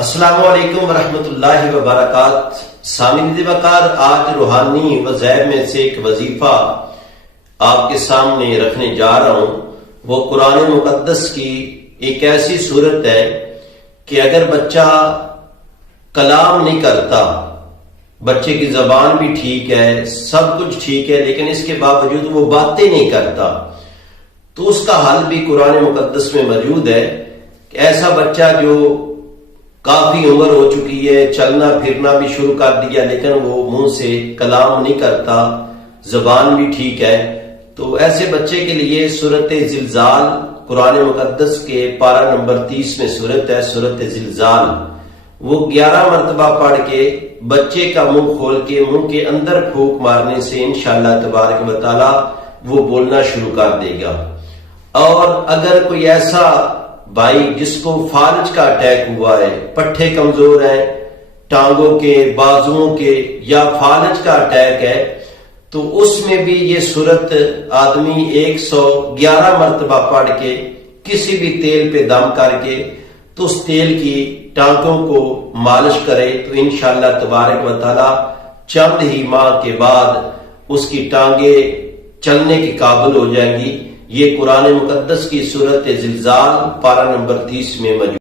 السلام علیکم ورحمۃ اللہ وبرکاتہ۔ سامعین وقار، آج روحانی وظائف میں سے ایک وظیفہ آپ کے سامنے رکھنے جا رہا ہوں۔ وہ قرآن مقدس کی ایک ایسی صورت ہے کہ اگر بچہ کلام نہیں کرتا، بچے کی زبان بھی ٹھیک ہے، سب کچھ ٹھیک ہے، لیکن اس کے باوجود وہ باتیں نہیں کرتا، تو اس کا حل بھی قرآن مقدس میں موجود ہے کہ ایسا بچہ جو کافی عمر ہو چکی ہے، چلنا پھرنا بھی شروع کر دیا، لیکن وہ منہ سے کلام نہیں کرتا، زبان بھی ٹھیک ہے، تو ایسے بچے کے لیے سورت زلزال قرآن مقدس کے پارہ نمبر 30 میں سورت ہے، سورت زلزال۔ وہ 11 مرتبہ پڑھ کے بچے کا منہ کھول کے منہ کے اندر پھونک مارنے سے انشاءاللہ تبارک و تعالی وہ بولنا شروع کر دے گا۔ اور اگر کوئی ایسا بھائی جس کو فالج کا اٹیک ہوا ہے، پٹھے کمزور ہیں، ٹانگوں کے، بازوؤں کے، یا فالج کا اٹیک ہے، تو اس میں بھی یہ صورت آدمی 111 مرتبہ پڑھ کے کسی بھی تیل پہ دم کر کے تو اس تیل کی ٹانگوں کو مالش کرے تو انشاءاللہ تبارک و تعالی چند ہی ماہ کے بعد اس کی ٹانگیں چلنے کی قابل ہو جائیں گی۔ یہ قرآن مقدس کی سورت زلزال پارہ نمبر 30 میں موجود